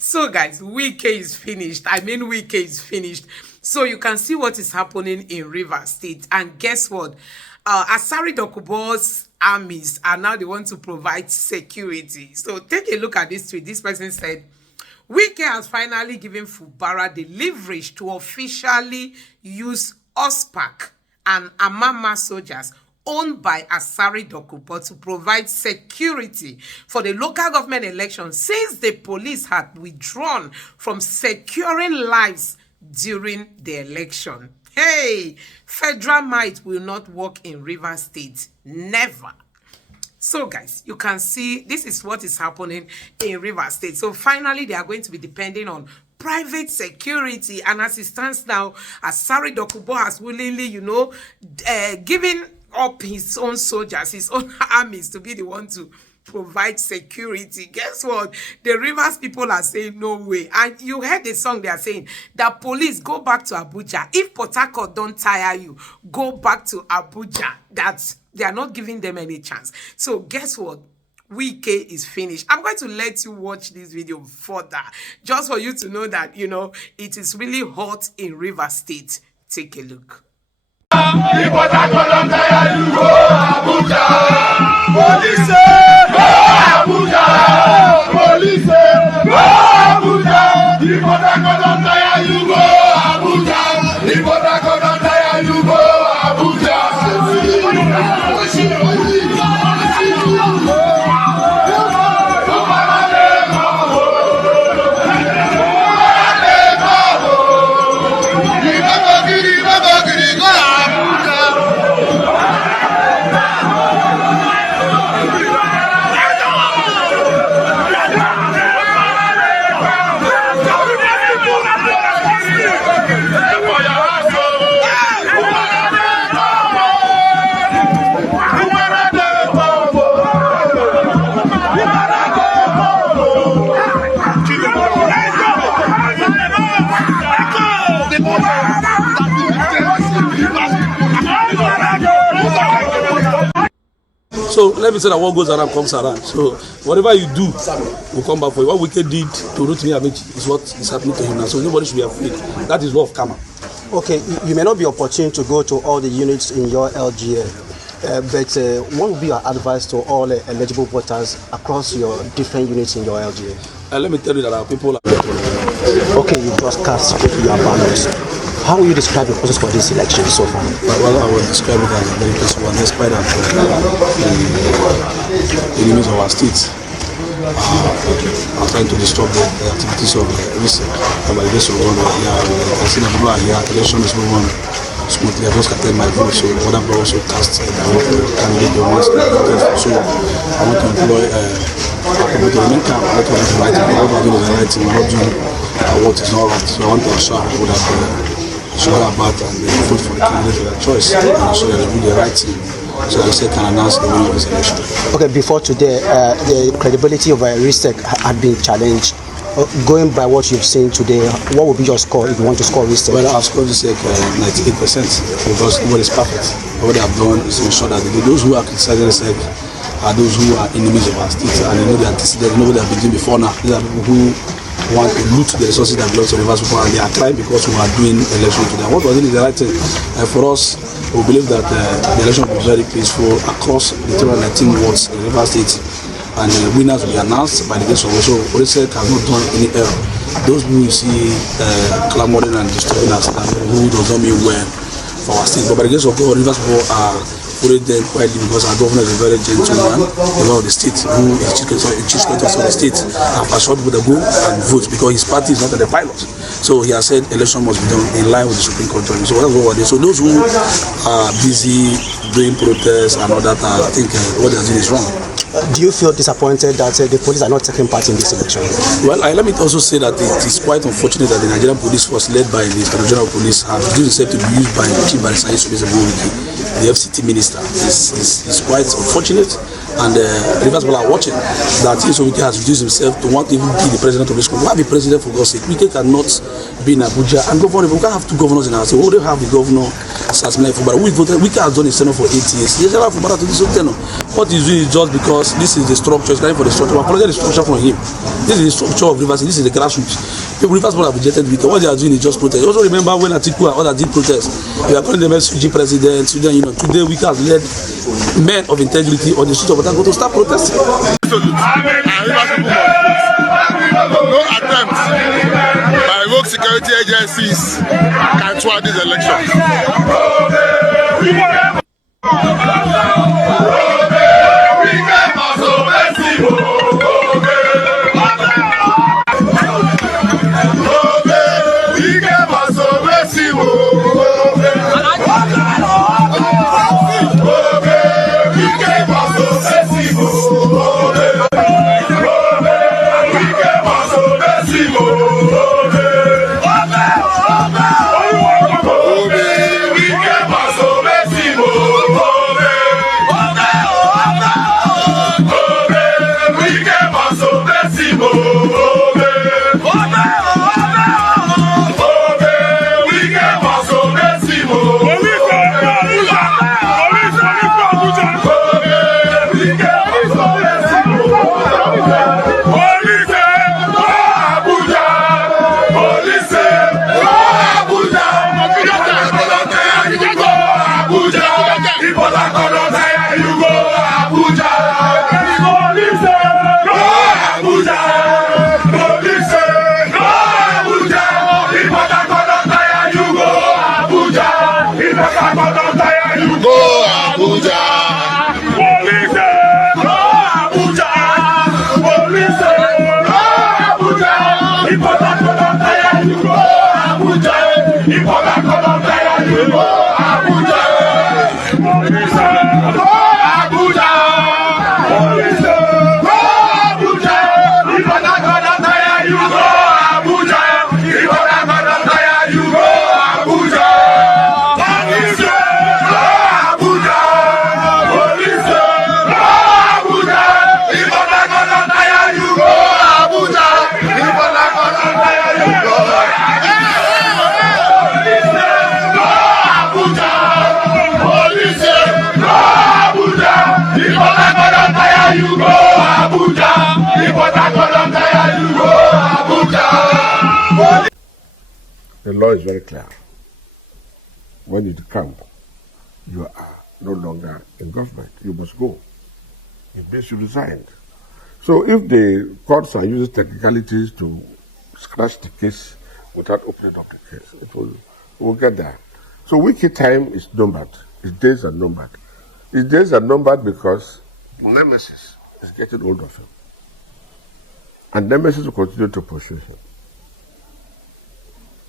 So guys, Wike is finished. Wike is finished. So you can see what is happening in Rivers State. And guess what? Asari Dokubo's armies are now the ones to provide security. So take a look at this tweet. This person said, Wike has finally given Fubara the leverage to officially use OSPAC and Amama soldiers owned by Asari Dokubo to provide security for the local government election since the police had withdrawn from securing lives during the election. Hey, federal might will not work in Rivers State. Never. So guys, you can see this is what is happening in Rivers State. So finally, they are going to be depending on private security. And as it stands now, Asari Dokubo has willingly, given up his own soldiers, his own armies to be the one to provide security. Guess what? The Rivers people are saying no way. And you heard the song they are saying that police go back to Abuja. If Port Harcourt don't tire you, go back to Abuja. They are not giving them any chance. So guess what? Wike is finished. I'm going to let you watch this video further just for you to know that, it is really hot in Rivers State. Take a look. So let me say that what goes around comes around. So whatever you do will come back for you. What Wike did to Rotimi Amechi is what is happening to him now. So nobody should be afraid. That is law of karma. Okay, you may not be opportune to go to all the units in your LGA, but what would be your advice to all eligible voters across your different units in your LGA? Let me tell you that our people are... Okay, you just cast your ballots. How will you describe the process for this election so far? Well, I will describe it as a very peaceful one, despite that the enemies of our state are trying to disrupt the activities of research. By the grace of God, I see that people are here, election is moving on smoothly. I just attend my vote, so other people also cast their candidate they want. So I want to employ our people to remain calm, not to do the right thing. What we're doing is the right thing, we're not doing what is not right. So I want to assure people that should have about and vote for the candidate of their choice, and so that they do the right thing, so that they can announce the winner of this election. Okay, before today, the credibility of RISTEC had been challenged. Going by what you've seen today, what would be your score if you want to score RISTEC? Well, I've scored RISTEC 98% because nobody is perfect. What they have done is to ensure that those who are criticizing RISTEC are those who are enemies of our state, and they know they anticipated, they know what they have been doing before now. These are people who want to loot the resources that belong to Rivers people, and they are crying because we are doing election to them. What was doing is the right thing. For us, we believe that the election will be very peaceful across the 319 wards in Rivers State, and the winners will be announced by the grace of God. So RISTEC has not done any error. Those who you see clamoring and disturbing us, who does not mean well for our state, but by the grace of God, Rivers people are putting them quietly because our governor is a very gentleman, the law of the state, who is chief secretary of the state, have assured people to go and vote because his party is not in the pilot. So he has said election must be done in line with the Supreme Court judgment. So that's what we're doing. So those who are busy doing protests and all that, I think what they're doing is wrong. Do you feel disappointed that the police are not taking part in this election? Well, let me also say that it is quite unfortunate that the Nigerian police force, led by the Inspector General of Police, have used itself to be used by Chief Barrister the FCT minister. It's quite unfortunate and Rivers people are watching that so Wike has reduced himself to want to even be the president of this country. Why be president for God's sake? Wike cannot be in Abuja and governor. We can't have two governors in our state. We already have the governor Asari Fubara. Wike has done his tenure for 8 years. He's allowed Fubara to do his tenure. What he's doing is just because this is the structure. He's for the structure. We apologize the structure from him. This is the structure of Rivers. This is the grassroots. People Rivers people have rejected Wike. What they are doing is just protest. Also remember when Atiku and others did protest. We are calling them SUG president, Sudan Union. Today Wike has led men of integrity on the street of Atango to start protesting. No attempt by rogue security agencies can thwart these elections. The law is very clear. When you come, you are no longer in government. You must go. It means you resigned. So if the courts are using technicalities to scratch the case without opening up the case, we'll get there. So Wike time is numbered. His days are numbered. His days are numbered because Nemesis is getting hold of him. And Nemesis will continue to pursue him.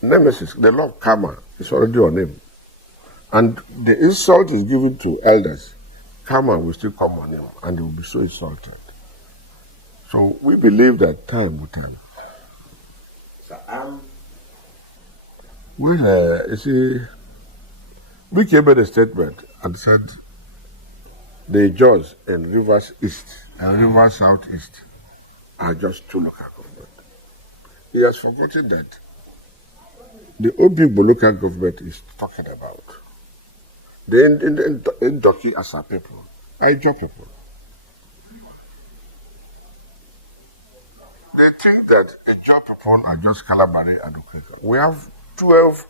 Nemesis, the law of karma, is already on him. And the insult is given to elders. Karma will still come on him, and he will be so insulted. So we believe that time will tell. So, you see, Wike made a statement and said the judges in Rivers East and Rivers Southeast are just two local government. He has forgotten that the Obigbo local government is talking about. The Ndoki Asa people, Ijo people. They think that Ijo people are just Calabari and Okeke. We have 12,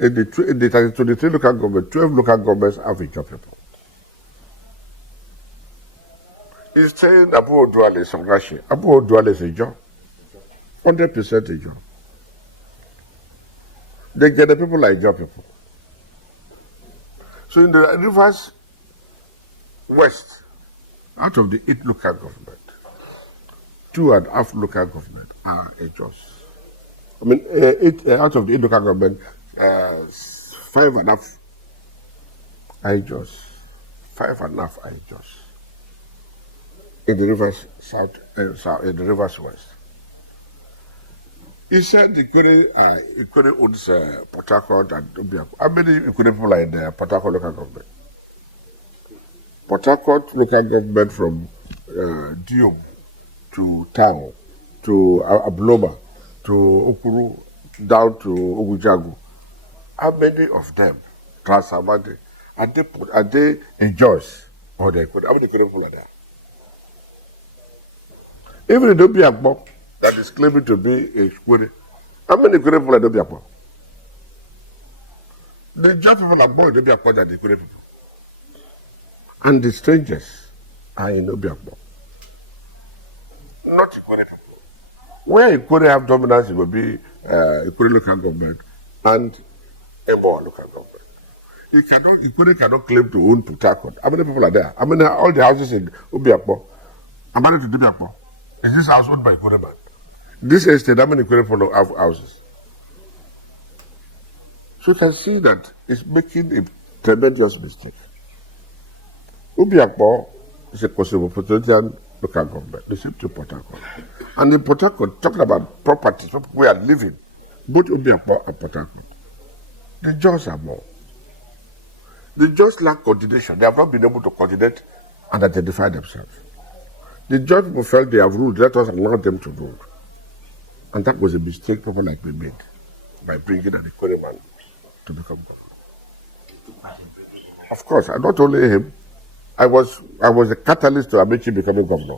in the 23 local government, 12 local governments have Ijo people. He's saying Abu Oduale is Songashi. Abu Oduale is Ijo. 100% Ijo. They get the people like Ijo people. So in the Rivers West, out of the 8 local government, 2.5 local government are Ijos. I mean, out of the 8 local government, 5.5 are Ijos. 5.5 are Ijos. In the Rivers South, in the Rivers West. He said Ikore owns Port Harcourt and Obiaku. How many Ikore people are in the Port Harcourt local government? Port Harcourt local government from Diom to Tao to Abloma to Okuru down to Ogujagu. How many of them, Transamadi, are they in Joyce or they could? How many people are there? Even in Dobi Akbo, that is claiming to be a Shkuri, how many people are Dobi Akbo? The just people are born in Dobi Akbo than the Shkuri people. And the strangers are in Dobi Akbo. Not Shkuri people. Where Shkuri have dominance, it will be Shkuri local government and Ebo local government. Shkuri cannot claim to own Port Harcourt. How many people are there? I mean, all the houses in Dobi Akbo, how many to Dobi Akbo? Is this house owned by Shkuri man? This estate, how many Shkuri people have houses? So you can see that it's making a tremendous mistake. Ubiakpo is a cosmopolitan local government, the same to Port Harcourt. And in Port Harcourt, talking about properties, we are living, both Ubiakpo and Port Harcourt, the jobs are more. The jobs lack coordination. They have not been able to coordinate and identify themselves. The judge people felt they have ruled, let us allow them to rule. And that was a mistake people like me made by bringing an Ikore man to become governor. Of course, not only him, I was a catalyst to Amechi becoming governor.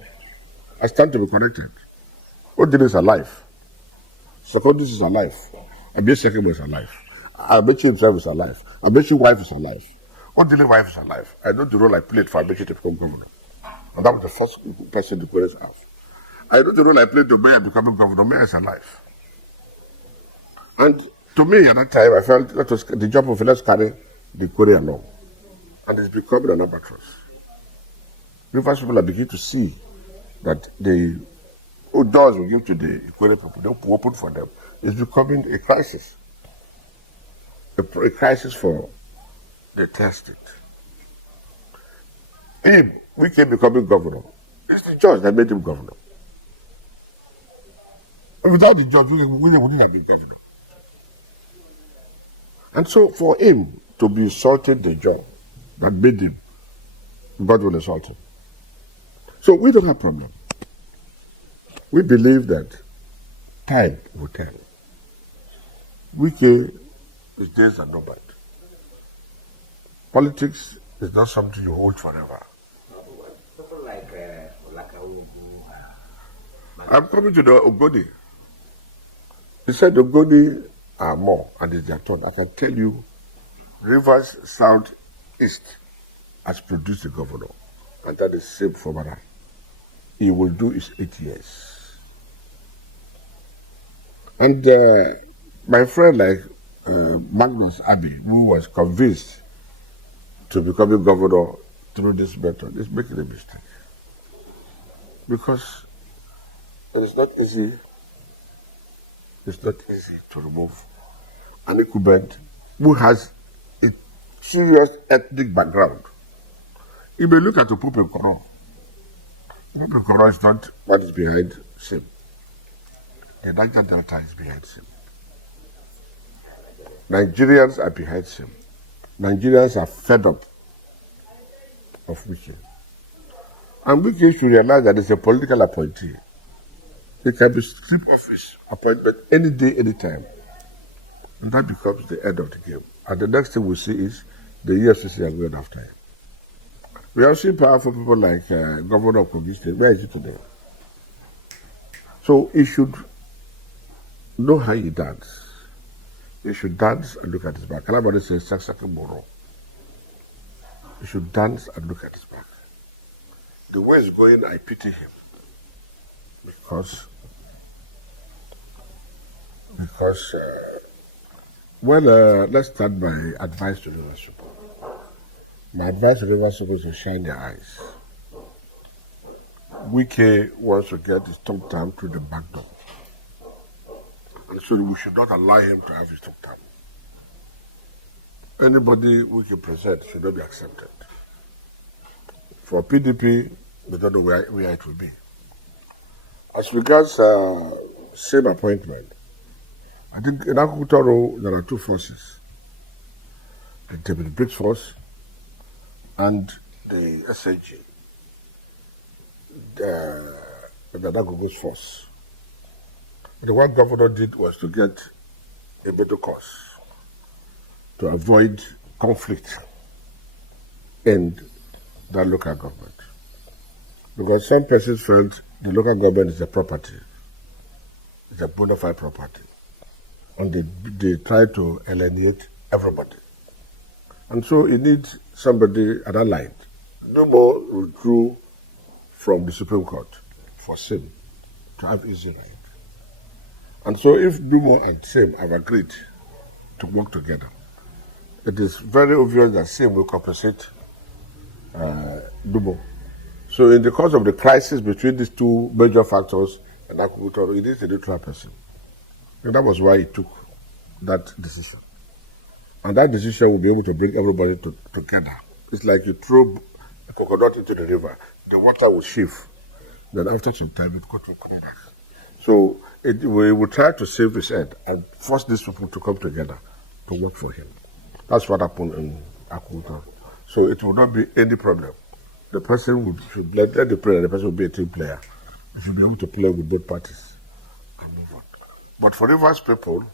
I stand to be corrected. Odile is alive. Secondus is alive. Amechi Sekemo is alive. Amechi himself is alive. Amechi's wife is alive. Odile's wife is alive. I know the role I played for Amechi to become governor. And that was the first person the Koreans have. I know the role I played to Mayor becoming governor. Mayor is alive. And to me, at that time, I felt that was the job of let's carry the Korea along. And it's becoming an albatross. Rivers people are beginning to see that the doors we give to the Korean people, don't open for them. It's becoming a crisis. A crisis for the entire state. Him, Wike becoming governor. It's the judge that made him governor. And without the judge, we wouldn't have been governor. And so for him to be insulting the judge that made him, God will insult him. So we don't have problem. We believe that time will tell. Wike, his days are numbered. Politics is not something you hold forever. I'm coming to the Ogoni. He said Ogoni are more, and it's their turn. I can tell you, Rivers Southeast has produced a governor, and that is same for Fubara. He will do his 8 years. And my friend like Magnus Abbey, who was convinced to become a governor through this method, is making a mistake. Because it is not easy. It's not easy to remove an incumbent who has a serious ethnic background. You may look at the Pupe Koro. Pupe Koro is not what is behind SIM. The Niger Delta is behind SIM. Nigerians are behind SIM. Nigerians are fed up of Wike. And Wike should realize that it's a political appointee. It can be stripped of his appointment any day, any time. And that becomes the end of the game. And the next thing we see is the EFCC has gone after him. We have seen powerful people like Governor of Kogi State. Where is he today? So he should know how he dance. He should dance and look at his back. Kalabari says, Saksaki Moro. He should dance and look at his back. The way he's going, I pity him. Because let's start by advice to Rivers people. My advice to Rivers people is to shine their eyes. Wike wants to get his top term through the back door. And so we should not allow him to have his top term. Anybody Wike present should not be accepted. For PDP, we don't know where it will be. As regards same appointment, I think in Akutoro there are two forces. The David Briggs force and the SAG, the Dagogo's force. The what governor did was to get a better course to avoid conflict in that local government. Because some persons felt the local government is a property, it's a bona fide property. And they try to alienate everybody. And so it needs somebody at that line. No more withdrew from the Supreme Court for SIM to have easy right. And so if Dumo and SIM have agreed to work together, it is very obvious that SIM will compensate Dumo. So in the course of the crisis between these two major factors, and Akubuto, it is a neutral person. And that was why he took that decision. And that decision will be able to bring everybody together. It's like you throw a coconut into the river, the water will shift. Then after some time, it will come back. So we will try to save his head and force these people to come together to work for him. That's what happened in Akubuto. So it will not be any problem. The person should let the player, the person will be a team player. He should be able to play with both parties and move on. But for Rivers people,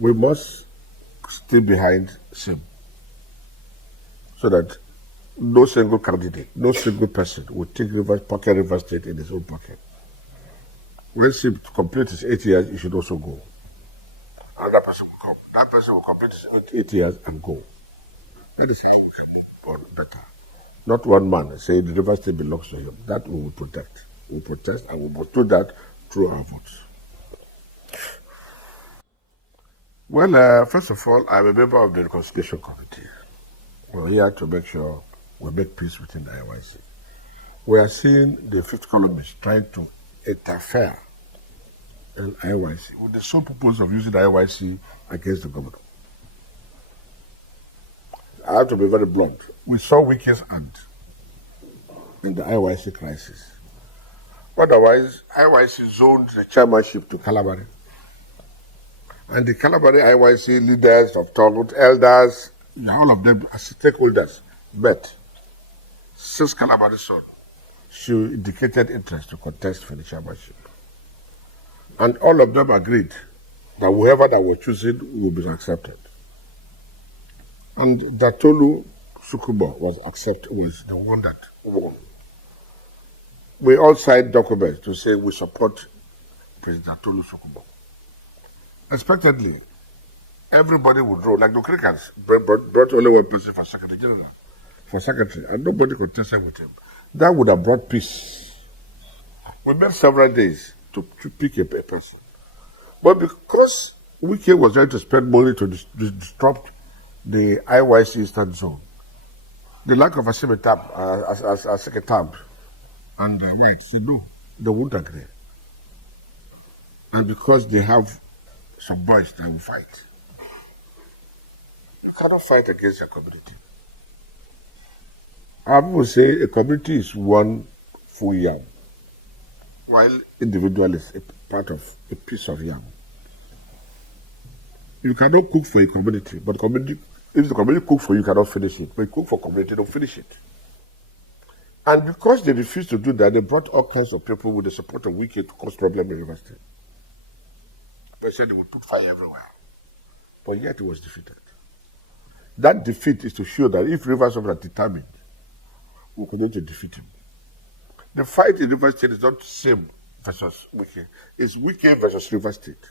we must stay behind SIM so that no single candidate, no single person will take pocket Rivers State in his own pocket. When SIM completes his 8 years, he should also go. Another person will come. That person will complete his 8 years and go. That is better. Not one man say the Rivers State belongs to him. That we will protect. We will protest and we will do that through our votes. Well, first of all, I'm a member of the Reconciliation Committee. We're here to make sure we make peace within the IYC. We are seeing the fifth columnist trying to interfere in IYC with the sole purpose of using the IYC against the government. I have to be very blunt. We saw Wike's hand in the IYC crisis. Otherwise, IYC zoned the chairmanship to Calabari. And the Calabari IYC leaders of Tongut, elders, all of them as stakeholders met. Since Calabari's son, she indicated interest to contest for the chairmanship. And all of them agreed that whoever that was chosen will be accepted. And Datolu Sukubo was the one that won. We all signed documents to say we support President Datolu Sukubo. Expectedly, everybody would draw, like the Crickets brought only one person for Secretary General, and nobody contested with him. That would have brought peace. We met several days to pick a person. But because Wike was trying to spend money to disrupt the IYC Eastern Zone, the lack of a second and White said no, they won't agree. And because they have some boys that will fight, you cannot fight against a community. I would say a community is one full yam, while individual is a part of a piece of yam. You cannot cook for a community, but if the community cooks for you, you cannot finish it. But you cook for community, don't finish it. And because they refused to do that, they brought all kinds of people with the support of Wike to cause problems in River State. They said they would put fire everywhere. But yet it was defeated. That defeat is to show that if Rivers are determined, we continue to defeat him. The fight in River State is not SIM versus Wike. It's Wike versus River State.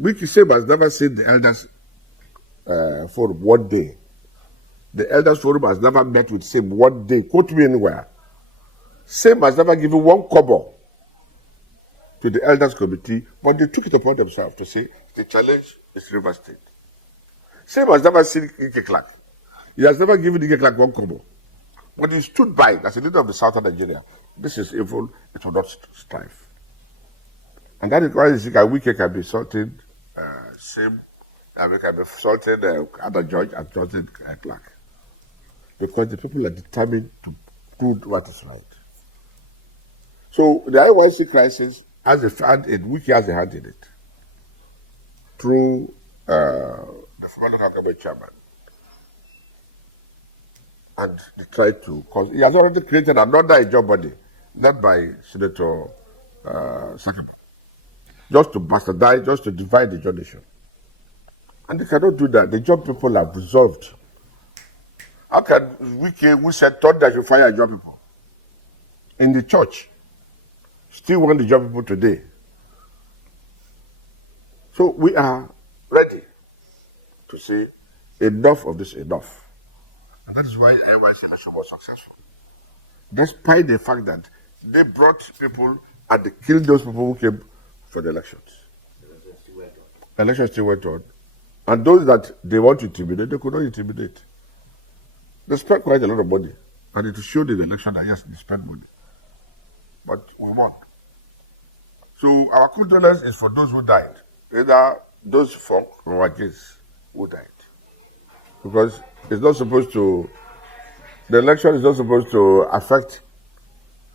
Wike SIM has never seen the elders forum one day. The elders forum has never met with SIM one day. Quote me anywhere. SIM has never given one kobo to the elders committee, but they took it upon themselves to say the challenge is River State. SIM has never seen Ike Clark. He has never given Ike Clark one kobo. But he stood by as a leader of the southern Nigeria. This is evil, it will not strive. And that is why Wike can be insulting SIM, and can be insulting other judge and insulting Clark. Because the people are determined to do what is right. So the IYC crisis has a hand in Wike has a hand in it. Through the former local government chairman. and they tried to cause. He has already created another job body, led by Senator Sakaba, just to bastardize, just to divide the Ijaw nation. And they cannot do that. The Ijaw people have resolved. How can Wike, who said, thought that you fire Ijaw people in the church, still want the Ijaw people today? So we are ready to say enough of this, enough. And that is why NYC election was successful. Despite the fact that they brought people and they killed those people who came for the elections. Elections still went on. And those that they want to intimidate, they could not intimidate. They spent quite a lot of money. And it showed in the election that yes, they spent money. But we won. So our condolence is for those who died. Either those folk or against who died. Because it's not supposed to, the election is not supposed to affect,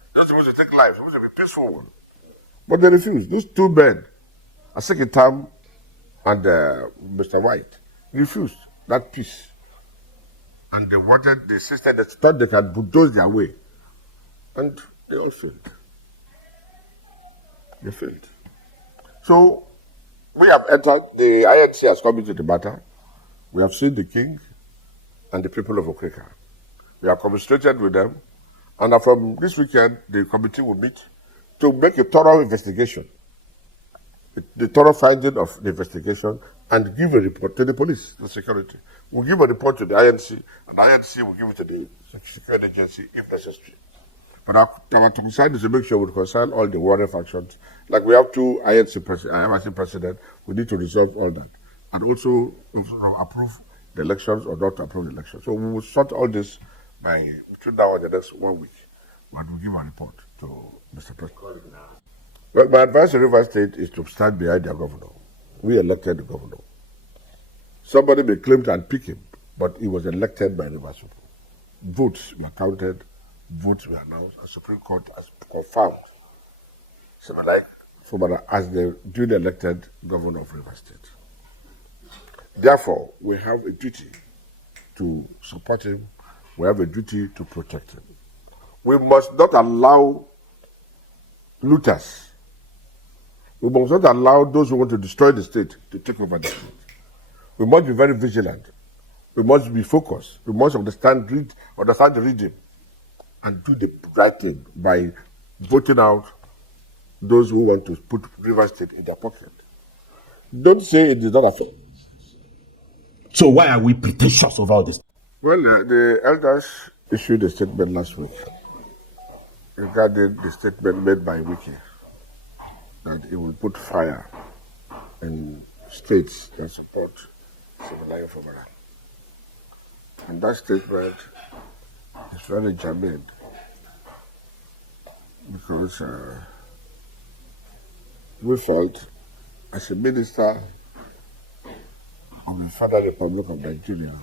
it's not supposed to take life, it's supposed to be a peaceful one. But they refused. Those two men, Asari Dokubo and Mr. White, refused that peace. And they wanted the system, they thought they could bulldoze their way. And they all failed. They failed. So, we have entered, the INC has come into the matter. We have seen the king and the people of Okrika. We have communicated with them. And from this weekend, the committee will meet to make a thorough investigation, the thorough finding of the investigation, and give a report to the police, the security. We'll give a report to the INC, and the INC will give it to the security agency if necessary. But our concern is to make sure we reconcile all the warring factions. Like we have two INC president, we need to resolve all that. And also approve the elections or not approve the elections. So we will sort all this between now and the next 1 week. And we'll give a report to Mr. President. Well, my advice to River State is to stand behind their governor. We elected the governor. Somebody may claim to unpick him, but he was elected by River State. Votes were counted, votes were announced, and Supreme Court has confirmed Fubara as the duly elected governor of River State. Therefore, we have a duty to support him. We have a duty to protect him. We must not allow looters. We must not allow those who want to destroy the state to take over the state. We must be very vigilant. We must be focused. We must understand the reading and do the right thing by voting out those who want to put River State in their pocket. Don't say it is not affect. So why are we pretentious over all this? Well, the elders issued a statement last week regarding the statement made by Wike that it will put fire in states that support WikeVsFubara. And that statement is very germane because we felt as a minister of the Federal Republic of Nigeria,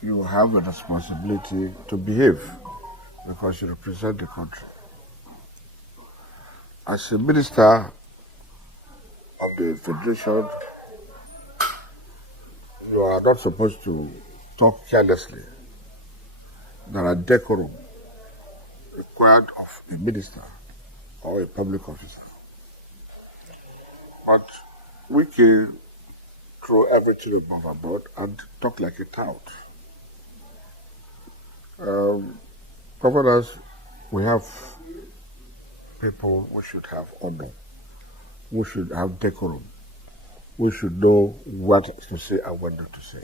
you have a responsibility to behave because you represent the country. As a minister of the Federation, you are not supposed to talk carelessly. There are decorum required of a minister or a public officer. But we can throw everything above board and talk like a tout. Governors, we have people who should have honor, who should have decorum, we should know what to say and what not to say.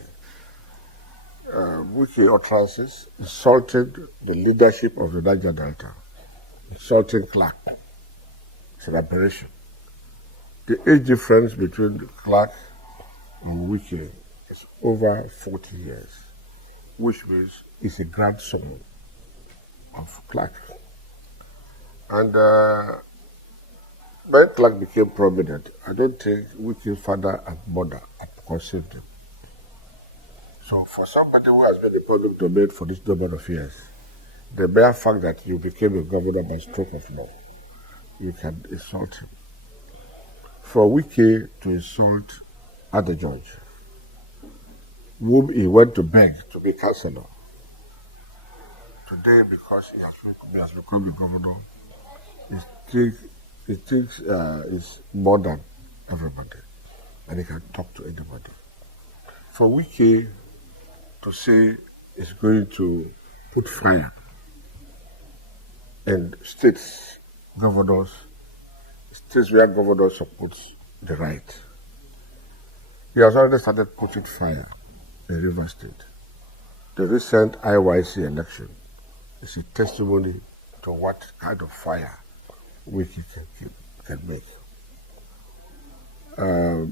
Wike utterances insulted the leadership of the Niger Delta, insulting Clark. It's an aberration. The age difference between Clark and Wike is over 40 years, which means he's a grandson of Clark. And when Clark became prominent, I don't think Wike's father and mother had conceived him. So for somebody who has been in the public domain for this number of years, the mere fact that you became a governor by stroke of law, you can insult him. For Wike to insult other judge whom he went to beg to be councillor. Today, because he has become the governor, he thinks he's more than everybody, and he can talk to anybody. For Wike to say he's going to put fire in states where governors support the right. He has already started putting fire in River State. The recent IYC election is a testimony to what kind of fire Wike can make.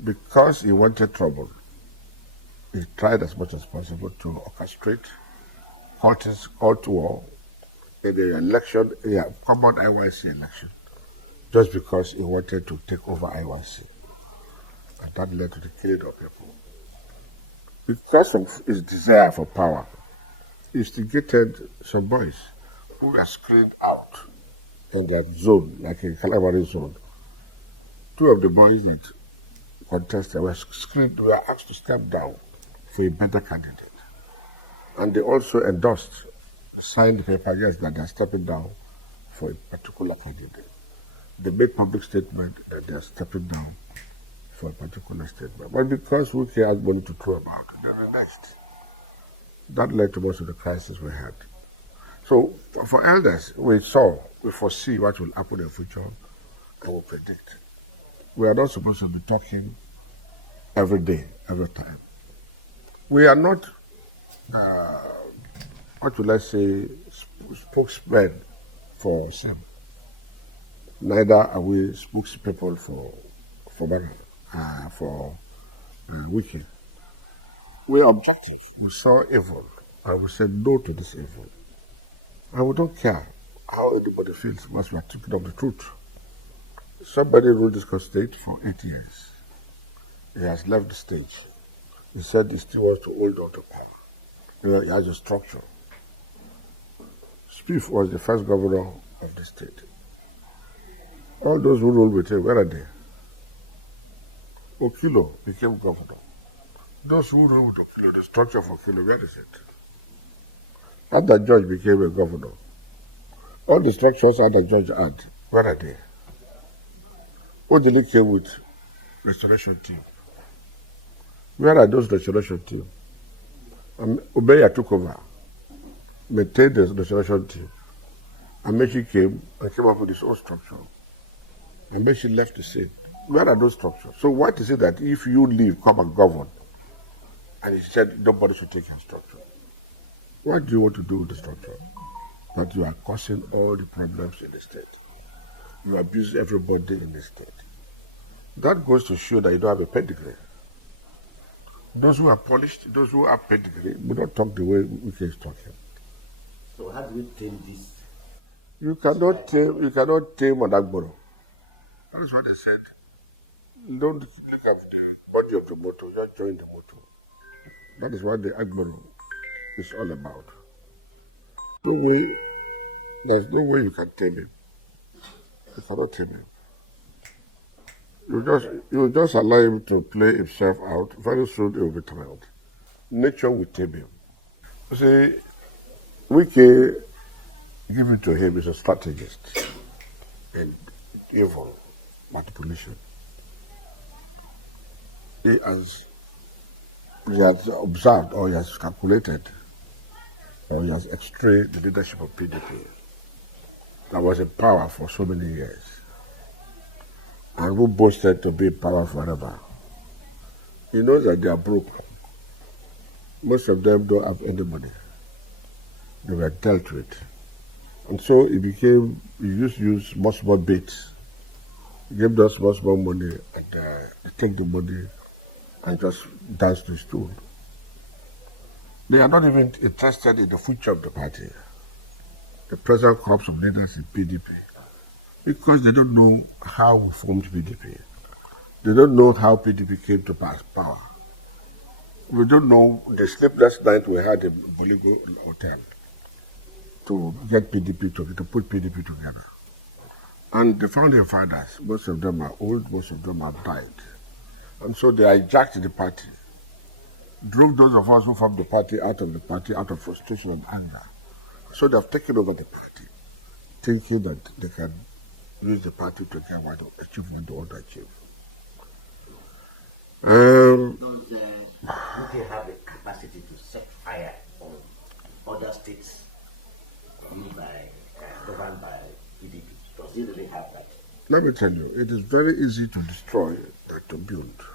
Because he wanted trouble, he tried as much as possible to orchestrate cult war in the election, common IYC election, just because he wanted to take over IYC. And that led to the killing of people. Because of his desire for power, he instigated some boys who were screened out in that zone, like in Calabari zone. Two of the boys that contested were asked to step down for a better candidate. And they also signed the paper, yes, that they are stepping down for a particular candidate. They made public statement that they are stepping down for a particular statement. But because Wike has money to throw about, they were next. That led to most of the crisis we had. So for elders, we foresee what will happen in the future, and we predict. We are not supposed to be talking every day, every time. We are not, spokesmen for SIM. Neither are we spokespeople for Wike. We are objective. We saw evil, and we said no to this evil. And we don't care how anybody feels once we are talking of the truth. Somebody ruled this state for 8 years. He has left the stage. He said he still wants to hold on to power. He has a structure. Spiff was the first governor of the state. All those who ruled with him, where are they? Okilo became governor. Those who ruled with Okilo, the structure of Okilo, where is it? Ada George became a governor. All the structures Ada George had, where are they? Odili came with restoration team. Where are those restoration team? Obeya took over, maintained the restoration team. Amechi came and came up with his own structure. Amechi left the state. Where are those structures? So what is it that if you leave, come and govern, and he said nobody should take your structure? What do you want to do with the structure? That you are causing all the problems in the state. You abuse everybody in the state. That goes to show that you don't have a pedigree. Those who are polished, those who have pedigree, will not talk the way Wike is talking. So how do we tame this? You cannot tame Odagboro. That is what they said. Don't look at the body of the motor, just join the motor. That is what the Agboro is all about. There's no way you can tame him. You cannot tame him. You just allow him to play himself out. Very soon he will be thrilled. Nature will tame him. You see, Wike, given to him, is a strategist and evil manipulation. He has observed, or he has calculated, or he has extracted the leadership of PDP that was in power for so many years, and who boasted to be in power forever. He knows that they are broke. Most of them don't have any money. They were dealt with. And so he used to use small bits. He gave them small money, and they take the money and just dance to his tune. They are not even interested in the future of the party, the present corps of leaders in PDP, because they don't know how we formed PDP. They don't know how PDP came to power. We don't know the sleepless night we had in Boligo Hotel to get PDP to put PDP together. And the founding fathers, most of them are old, most of them have died. And so they hijacked the party drove those of us who formed the party out of the party out of frustration and anger. So they have taken over the party, thinking that they can use the party to get what they achieve what they want to achieve. Does UK have the capacity to set fire on other states governed by PDP? Does it really have that? Let me tell you, it is very easy to destroy than to build.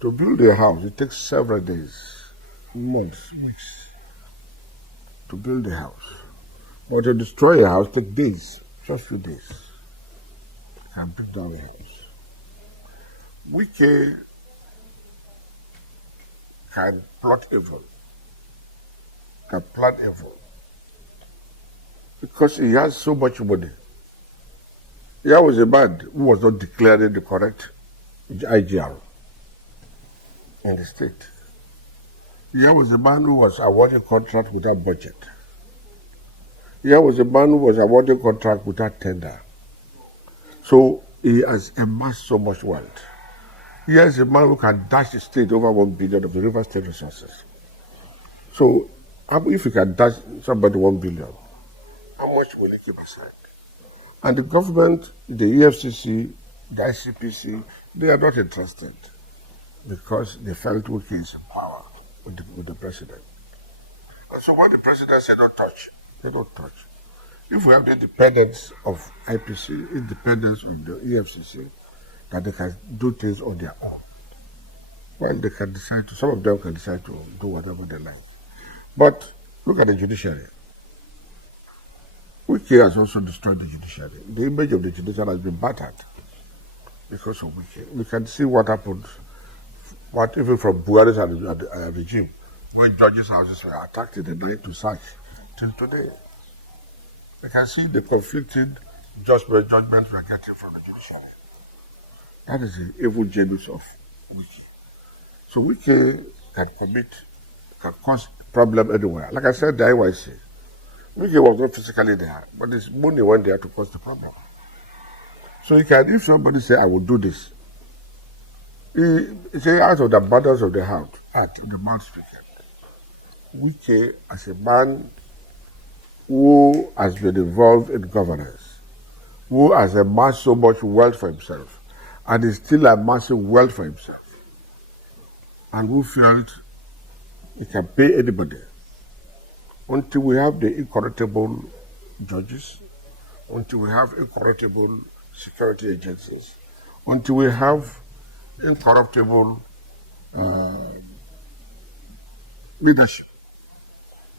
To build a house, it takes several days, months, weeks to build a house. But to destroy a house takes days, just few days. You can break down a house. Wike can plot evil, can plan evil, because he has so much money. Here was a man who was not declaring the correct IGR in the state. Here was a man who was awarding contract without budget. Here was a man who was awarding contract without tender. So he has amassed so much wealth. Here is a man who can dash the state over 1 billion of the river state resources. So if you can dash somebody 1 billion, how much will he keep aside? And the government, the EFCC, the ICPC, they are not interested because they felt Wike is in power with the president. And so when the president said don't touch, they don't touch. If we have the independence of IPC, independence of the EFCC, that they can do things on their own. Well, they can decide to, some of them can decide to do whatever they like. But look at the judiciary. Wike has also destroyed the judiciary. The image of the judiciary has been battered because of Wike. We can see what happened, what even from Buhari's regime, when judges' houses were attacked in the night to search till today. We can see the conflicting judgments we're getting from the judiciary. That is the evil genius of Wike. So Wike can cause problem anywhere. Like I said, the IYC. Wike was not physically there, but his money went there to cause the problem. So he can, if somebody say, I will do this, he say out of the abundance of the heart, the mouth speaking. Wike, as a man who has been involved in governance, who has amassed so much wealth for himself, and is still amassing wealth for himself, and who felt he can pay anybody, until we have the incorruptible judges, until we have incorruptible security agencies, until we have incorruptible leadership,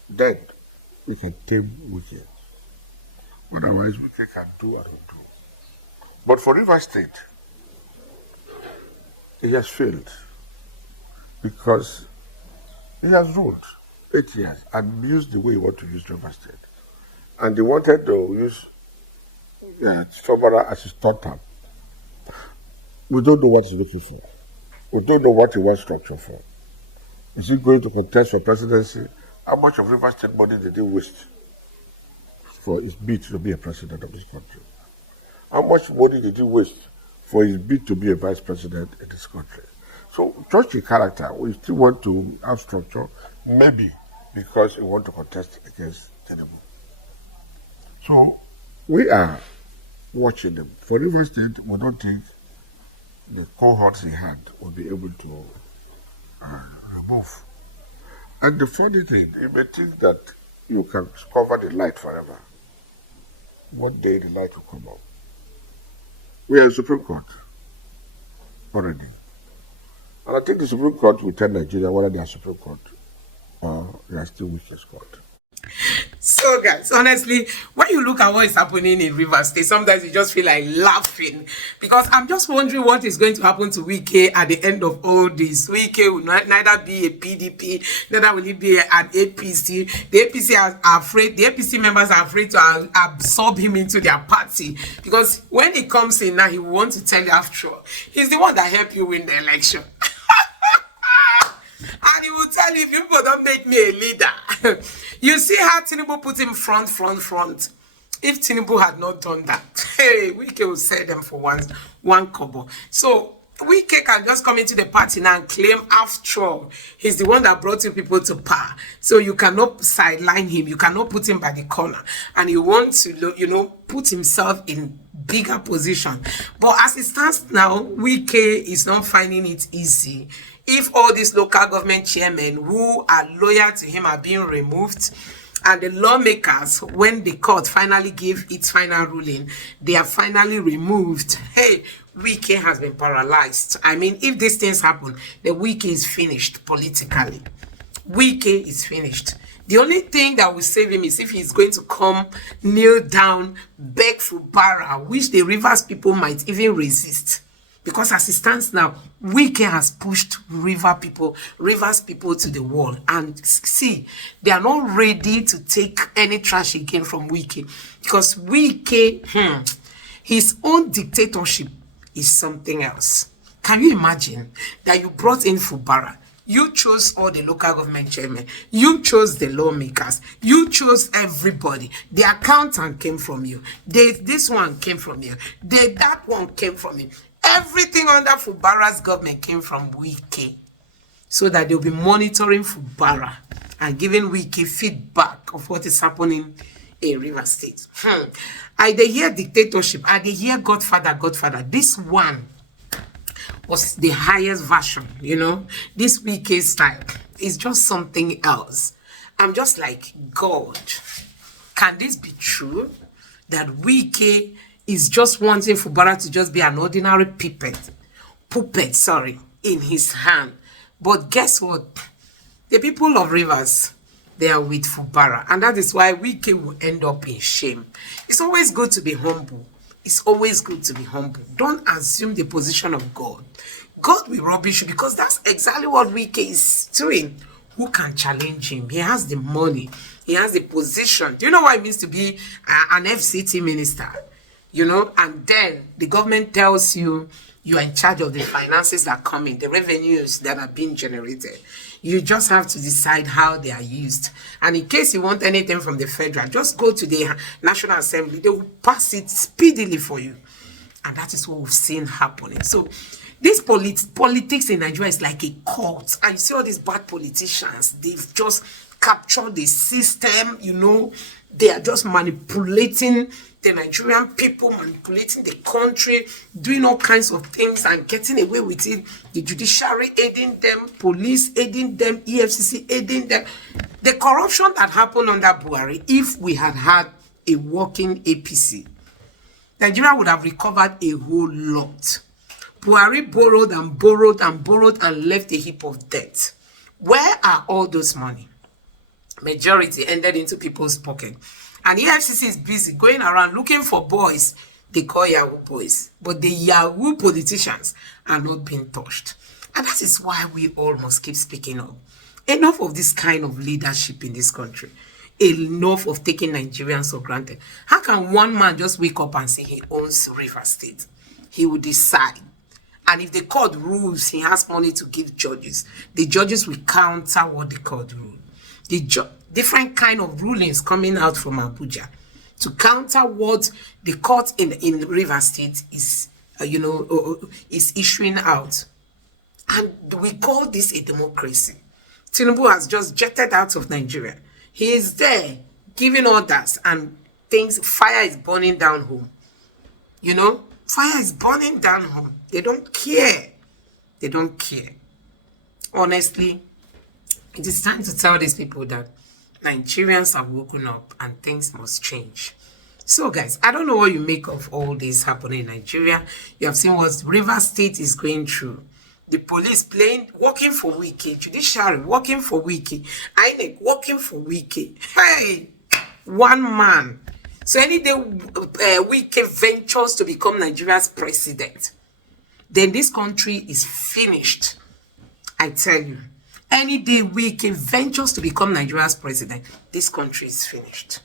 then we can tame Wike. Otherwise, Wike can do and undo. But for Rivers State, he has failed because he has ruled 8 years and used the way he wanted to use Rivers State. And they wanted to use Fubara as his third term. We don't know what he's looking for. We don't know what he wants structure for. Is he going to contest for presidency? How much of Rivers State money did he waste for his bid to be a president of this country? How much money did he waste for his bid to be a vice president in this country? So, judge the character. We still want to have structure, maybe because we want to contest against Tinubu. So, we are watching them. For Rivers State, we don't think the cohorts he had will be able to remove. And the funny thing, you may think that you can cover the light forever. One day the light will come up. We are in Supreme Court already. And I think the Supreme Court will tell Nigeria whether they are Supreme Court or they are still Wike's court. So guys, honestly, when you look at what is happening in Rivers State, sometimes you just feel like laughing, because I'm just wondering what is going to happen to Wike at the end of all this. Wike will neither be a PDP, neither will he be an APC. The APC are afraid, the APC members are afraid to absorb him into their party, because when he comes in now, he will want to tell you after all, he's the one that helped you win the election. And he will tell you, if you people don't make me a leader. You see how Tinubu put him front. If Tinubu had not done that, hey, Wike will sell them for one kobo. So Wike can just come into the party now and claim, after all, he's the one that brought you people to power. So you cannot sideline him. You cannot put him by the corner. And you want to, you know, put himself in bigger position. But as it stands now, Wike is not finding it easy. If all these local government chairmen who are loyal to him are being removed, and the lawmakers, when the court finally give its final ruling, they are finally removed. Hey, Wike has been paralyzed. I mean, if these things happen, the Wike is finished politically. Wike is finished. The only thing that will save him is if he's going to come, kneel down, beg Fubara, which the Rivers people might even resist. Because as it stands now, Wike has pushed Rivers people to the wall. And see, they are not ready to take any trash again from Wike. Because Wike, his own dictatorship is something else. Can you imagine that you brought in Fubara? You chose all the local government chairmen. You chose the lawmakers. You chose everybody. The accountant came from you. This one came from you. That one came from you. Everything under Fubara's government came from Wike, so that they'll be monitoring Fubara and giving Wike feedback of what is happening in River State. I dey hear dictatorship. I dey hear Godfather. This one was the highest version, you know. This Wike style is just something else. I'm just like, God, can this be true? That Wike is just wanting Fubara to just be an ordinary puppet, in his hand. But guess what? The people of Rivers, they are with Fubara. And that is why Wike will end up in shame. It's always good to be humble. It's always good to be humble. Don't assume the position of God. God will rubbish you, because that's exactly what Wike is doing. Who can challenge him? He has the money. He has the position. Do you know what it means to be an FCT minister? You know, and then the government tells you you are in charge of the finances that come in, the revenues that are being generated. You just have to decide how they are used. And in case you want anything from the federal, just go to the National Assembly. They will pass it speedily for you. And that is what we've seen happening. So this politics in Nigeria is like a cult. And you see all these bad politicians, they've just captured the system, you know. They are just manipulating the Nigerian people, manipulating the country, doing all kinds of things and getting away with it. The judiciary aiding them, police aiding them, EFCC aiding them. The corruption that happened under Buhari, if we had had a working APC, Nigeria would have recovered a whole lot. Buhari borrowed and left a heap of debt. Where are all those money? Majority ended into people's pocket. And EFCC is busy going around looking for boys they call Yahoo boys. But the Yahoo politicians are not being touched. And that is why we all must keep speaking up. Enough of this kind of leadership in this country. Enough of taking Nigerians for granted. How can one man just wake up and say he owns River State? He will decide. And if the court rules he has money to give judges, the judges will counter what the court ruled. Different kind of rulings coming out from Abuja to counter what the court in River State is, is issuing out. And we call this a democracy. Tinubu has just jetted out of Nigeria. He is there giving orders and things. Fire is burning down home. You know, fire is burning down home. They don't care. They don't care. Honestly, it is time to tell these people that Nigerians have woken up and things must change. So guys, I don't know what you make of all this happening in Nigeria. You have seen what River State is going through. The police working for Wike, judiciary working for Wike, INEC working for Wike. Hey, one man. So any day Wike ventures to become Nigeria's president, then this country is finished. I tell you. Any day Wike ventures to become Nigeria's president, this country is finished.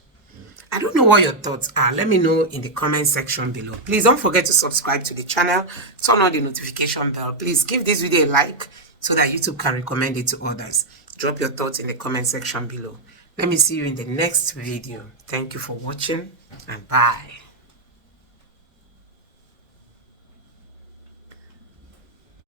I don't know what your thoughts are. Let me know in the comment section below. Please don't forget to subscribe to the channel. Turn on the notification bell. Please give this video a like so that YouTube can recommend it to others. Drop your thoughts in the comment section below. Let me see you in the next video. Thank you for watching and bye.